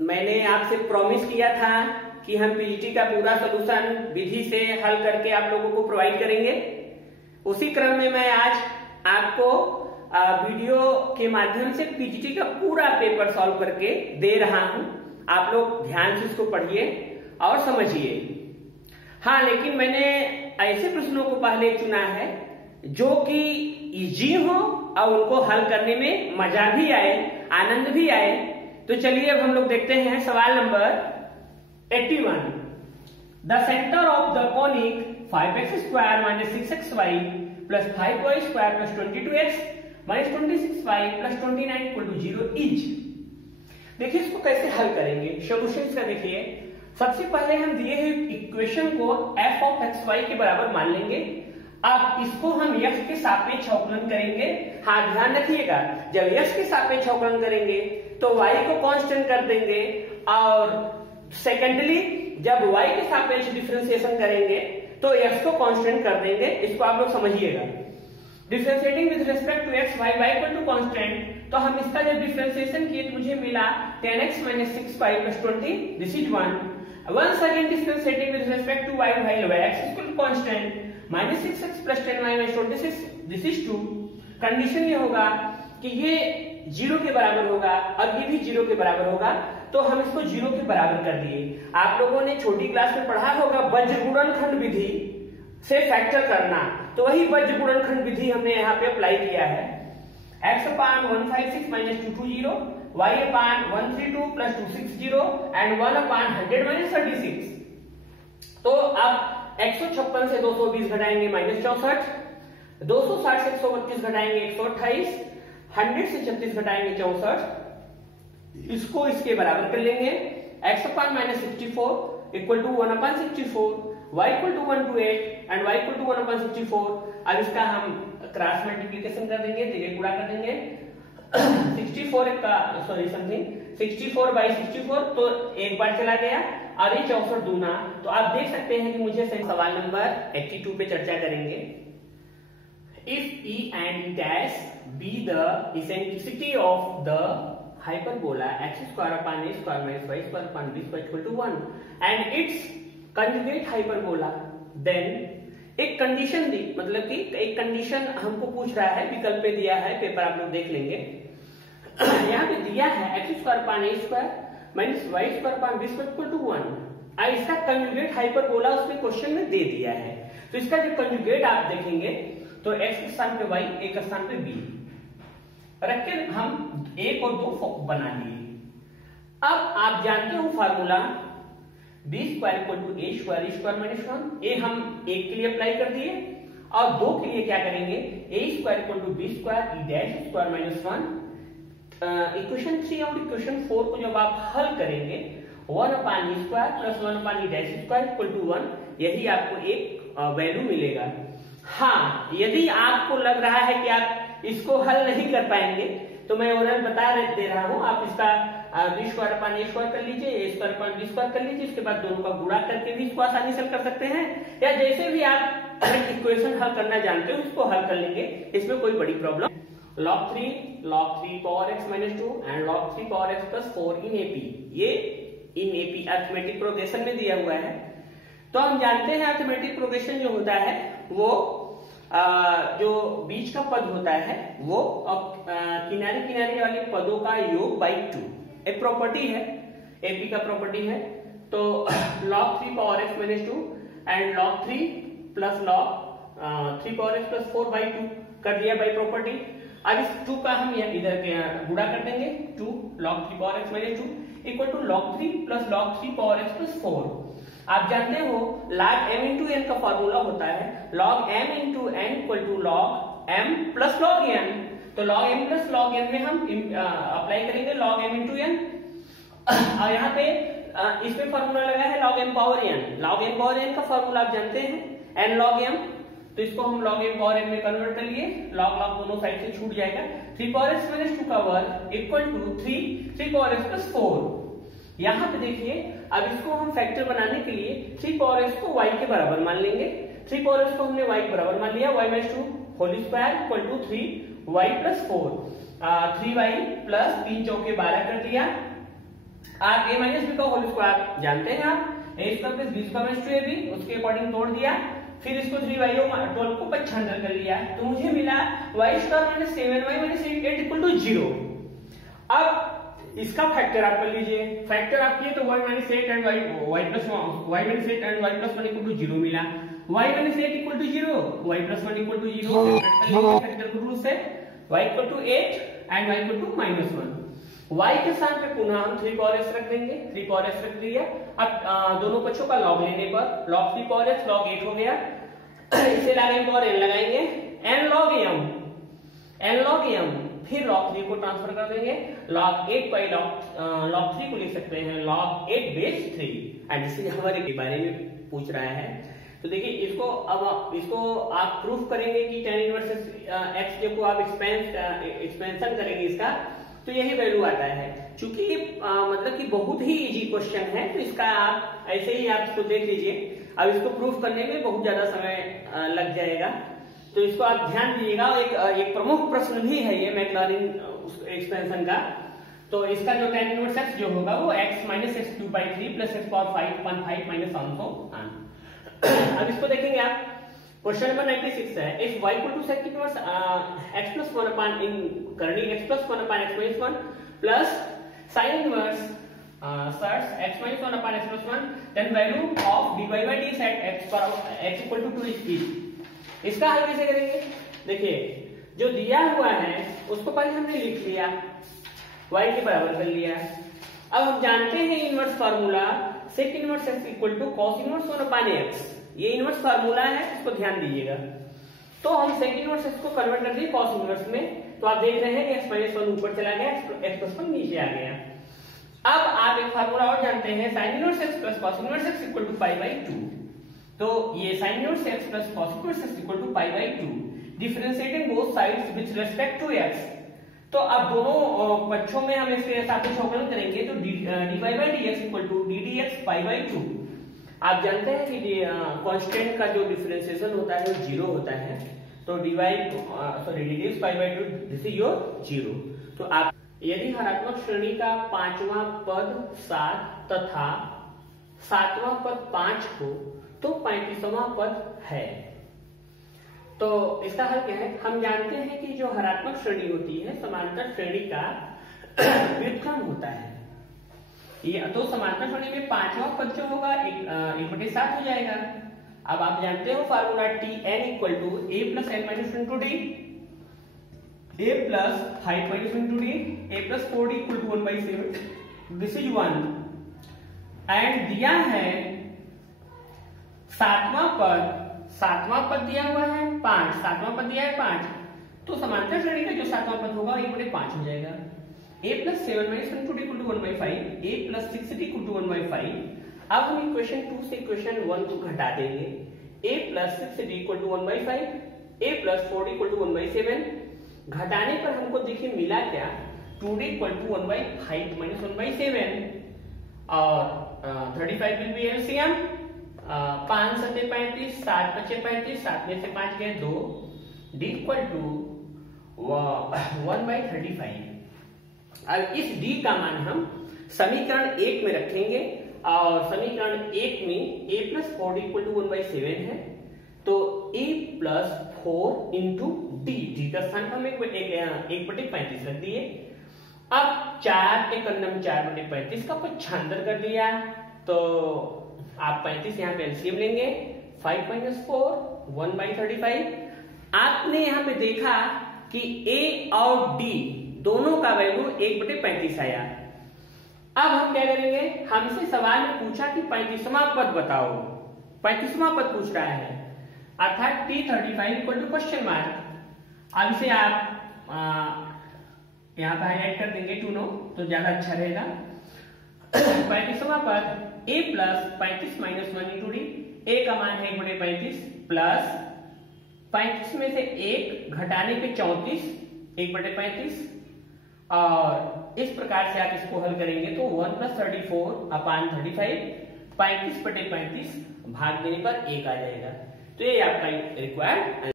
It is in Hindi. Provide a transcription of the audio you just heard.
मैंने आपसे प्रॉमिस किया था कि हम पीजीटी का पूरा सॉल्यूशन विधि से हल करके आप लोगों को प्रोवाइड करेंगे। उसी क्रम में मैं आज आपको वीडियो के माध्यम से पीजीटी का पूरा पेपर सॉल्व करके दे रहा हूं। आप लोग ध्यान से इसको पढ़िए और समझिए। हाँ, लेकिन मैंने ऐसे प्रश्नों को पहले चुना है जो कि इजी हो और उनको हल करने में मजा भी आए, आनंद भी आए। तो चलिए अब हम लोग देखते हैं सवाल number 81। The centre of the conic 5x² - 6xy + 5y² + 22x - 26y + 29 = 0 is. देखिए इसको कैसे हल करेंगे, सोल्यूशन का देखिए। सबसे पहले हम दिए हुए इक्वेशन को f(xy) के बराबर मान लेंगे। अब इसको हम x के सापेक्ष अवकलन करेंगे। हाँ, ध्यान रखिएगा, जब x के सापेक्ष अवकलन करेंगे तो y को कांस्टेंट कर देंगे, और सेकेंडली जब y के सापेक्ष डिफरेंशिएशन करेंगे तो x को कांस्टेंट कर देंगे। इसको आप लोग समझिएगा। Differentiating with respect to x, y equal to constant, तो हम इसका जब डिफरेंशिएशन किए तो मुझे मिला 10x - 6y + 20, this is 1। Once again differentiating with respect to y while x is equal to constant -6x + 10y - 26, this is 2। Condition ये होगा कि ये 0 के बराबर होगा और ये भी 0 के बराबर होगा, तो हम इसको 0 के बराबर कर दिए। आप लोगों ने छोटी क्लास में पढ़ा होगा वज्र गुणनखंड विधि से फैक्टर करना, तो वही वज्र गुणनखंड विधि हमने यहाँ पे अप्लाई किया है। x/156 - 220, y/132 + 260 and 1/100 - 36। तो अब 156 से 220 घटाएंगे -64, 260 से 132 घटाएंगे 128, 100 से 36 घटाएंगे 64। इसको इसके बराबर कर लेंगे। x/-64 = 1/64, y = 128 and y = 1/64। अब इसका हम क्रॉस मल्टीप्लिकेशन कर देंगे, जगह गुणा कर देंगे। 64 by 64, तो एक बार चला गया, और ये 64 दूना। तो आप देख सकते हैं कि मुझे सवाल नंबर 82 पे चर्चा करेंगे। If E and dash be the eccentricity of the hyperbola x² / a² - y² / b² = 1 and its conjugate hyperbola, then एक कंडीशन दी, मतलब कि एक कंडीशन हमको पूछ रहा है, विकल्प पे दिया है, पेपर आप लोग देख लेंगे। यहाँ पे दिया है x² / a² - y² / b² = 1। इसका कंजुगेट हाइपरबोला उसमें क्वेश्चन में दे दिया है, तो इसका जो कंजुगेट आप देखेंगे तो x के स्थान पे y, a के स्थान पे b रख के हम 1 और 2 बना लिए। अब आप जानते हो फार्मूला b² = a² e² - 1। हम 1 के लिए अप्लाई कर दिए, और 2 के लिए क्या करेंगे, a² = b² e' (² - 1). इक्वेशन 3 और इक्वेशन 4 को जब आप हल करेंगे 1/e² + 1/e' = 1, यही आपको एक वैल्यू मिलेगा। हाँ, यदि आपको लग रहा है कि आप इसको हल नहीं कर पाएंगे तो मैं ओरल बता दे रहा हूं, आप इसका b² कर लीजिए, a² b² कर लीजिए, इसके बाद दोनों का गुणा करके भी इसको आसानी से कर सकते हैं, या जैसे भी आप इक्वेशन हल करना जानते हो उसको हल कर लेंगे, इसमें कोई बड़ी problem. log 3 power x - 2 and log 3 power x + 4 in AP, ये इन AP अरिथमेटिक प्रोग्रेशन में दिया हुआ है। तो हम जानते हैं अरिथमेटिक प्रोग्रेशन जो होता है वो जो बीच का पद होता है वो किनारे किनारे वाले पदों का योग बाई 2 एक प्रॉपर्टी है, एपी का प्रॉपर्टी है। तो log 3 power x - 2 and log 3 plus log 3 power x + 4 by 2 कर दिया बाई प्रॉपर्टी। अब इस 2 का हम इधर के गुणा कर देंगे, 2 log 3 power x - 2 = log 3 plus log 3 power x + 4। आप जानते हो log m into n का फॉर्मूला होता है log m into n = log m plus log n। तो log m plus log n में हम अप्लाई करेंगे log m into n, और यहाँ पे इसमें फॉर्मूला लगा है log m power n। log m power n का फॉर्मूला आप जानते हैं n log m, तो इसको हम log m power n में कन्वर्ट कर लिए, log दोनों साइड से छूट जाएगा। 3 power x - 2 का वर्ग इक्वल टू 3 power x + 4। यहाँ पे देखिए, अब इसको हम फैक्टर बनाने के लिए 3 power x को y के बराबर मान लेंगे। 3 power x को हमने y के बराबर मान लिया, y - 2 whole square equal to 3y + 4, 3y + 3 चौके 12 कर दिया, आप a माइनस बी का होल स्क्वायर आप जानते हैं, आप a square plus B square minus 2ab उसके अकॉर्डिंग तोड़ दिया, फिर इसको 3y12 को पच्छांदर कर लिया, तो मुझे मिला y square minus 7y minus 8 equal to 0। अब इसका फैक्टर आप कर लीजिए, फैक्टर आप किए तो y minus 8 and y plus y minus 8 and y plus 1 equal to 0 मिला, y minus 8 equal to 0, y plus 1 equal to 0, factor के रूल से y equal to 8 and y equal to minus 1। y के स्थान पे पुनः हम 3 पावर s रख देंगे, 3 पावर s रख दिया। अब दोनों पक्षों का लॉग लेने पर log 3 पावर s log 8 हो गया, इसे log पावर n लगाएंगे, n log m, फिर log 3 को ट्रांसफर कर देंगे, log 8 बाई log 3 को लिख सकते हैं log 8 बेस 3, एंड इसी हमारे के बारे में पूछ रहा है। तो देखिए इसको आप प्रूफ करेंगे कि tan इनवर्स x जब को आप एक्सपेंशन करेंगे इसका, तो यही वैल्यू आता है। चूंकि ये मतलब कि बहुत ही इजी क्वेश्चन है, तो इसका आप ऐसे ही आप इसको देख लीजिए। अब इसको प्रूफ करने में बहुत ज्यादा समय लग जाएगा, तो इसको आप ध्यान दीजिएगा। एक प्रमुख प्रश्न भी है ये मैक्लॉरिन एक्सपेंशन का। तो इसका जो tan इनवर्स x जो होगा वो x minus x cube by 3 plus x power 5 minus 100। अब इसको देखेंगे आप, क्वेश्चन नंबर 96 है, if y equal to sec inverse x plus 1 upon इन करनी x plus 1 upon x minus 1 plus sine inverse सर्च x minus 1 upon x plus 1, then value of dy by dy set x equal to 2 is. इसका हल कैसे करेंगे? देखिए जो दिया हुआ है उसको पहले हमने लिख लिया, y के बराबर कर लिया। अब हम जानते हैं inverse formula sec inverse x equal to cos inverse 1 upon x, ये इनवर्स फार्मूला है, इसको ध्यान दीजिएगा। तो हम सेक इनवर्स x को कन्वर्ट कर दिए cos इनवर्स में, तो आप देख रहे हैं x माइनस 1 ऊपर चला गया, x प्लस 1 नीचे आ गया। अब आप एक फार्मूला और जानते हैं sin inverse x plus cos inverse x equal to pi by 2। तो ये sin inverse x plus cos inverse x equal to pi by 2, differentiating both sides with respect to x। तो अब दोनों पक्षों में हम इसके सापेक्ष अवकलन करेंगे, तो dy by dx equal to ddx pi by 2। आप जानते हैं कि कांस्टेंट का जो डिफरेंशिएशन होता है वो 0 होता है, तो ddx pi by 2 this is your 0। तो आप यदि हरात्मक श्रेणी का 5वां पद 7 तथा 7वां पद 5 हो तो 35वां पद है। तो इसका हल क्या है? हम जानते हैं कि जो हरात्मक श्रेणी होती है समांतर श्रेणी का व्युत्क्रम होता है, ये तो समांतर श्रेणी में 5वां पद जो होगा 1/7 हो जाएगा। अब आप जानते हो formula Tn equal to a plus n minus 1 to d, a plus 5 minus 1 to d, a plus 4d equal to 1/7, this is 1। And दिया है सातवां पद दिया हुआ है 5, सातवां पद दिया है 5, तो समांतर श्रेणी का जो सातवां पद होगा 1/5 हो जाएगा। a plus 7 minus 1 to d equal to 1/5, a plus 6d equal to 1/5। अब हम इक्वेशन 2 से इक्वेशन 1 को घटा देंगे, a plus 6d equal to 1/5, a plus 4d equal to 1/7। घटाने पर हमको देखिए मिला क्या, 2d इक्वल टू 1/5 माइनस 1/7, और 35 विल बी एलसीएम, 5 सत्ते 35, 7 पचे 35, 7 में से 5 गए 2, d इक्वल टू 1/35। अब इस d का मान हम समीकरण 1 में रखेंगे, और समीकरण 1 में a plus 4d equal to 1/7 है, तो a प्लस 4 इंटू d का स्थान हम 1/35 रख दिए। अब 4 के कन्नम 4/35 का पच्छांतर कर दिया, तो आप 35 यहाँ पे एलसीएम लेंगे, 5 माइनस 4 1/35। आपने यहाँ पे देखा कि a और d दोनों का वैल्यू 1/35 आया। अब हम क्या करेंगे, हमसे सवाल में पूछा कि 35वां पद बताओ, 35वां पद पूछ रहा है, अर्थात T35 equal to question mark. अब इसे आप यहाँ पे हाईलाइट कर देंगे 2 नो, तो ज्यादा अच्छा रहेगा। 35वां पद a plus 35 minus 1 into D, a का मान है 1/35 प्लस 35 में से 1 घटाने पे 34 1/35, और इस प्रकार से आप इसको हल करेंगे तो 1 प्लस 34 अपान 35, 35/35 भाग देने पर 1 आ जाएगा। तो ये आपका रिक्वायर्ड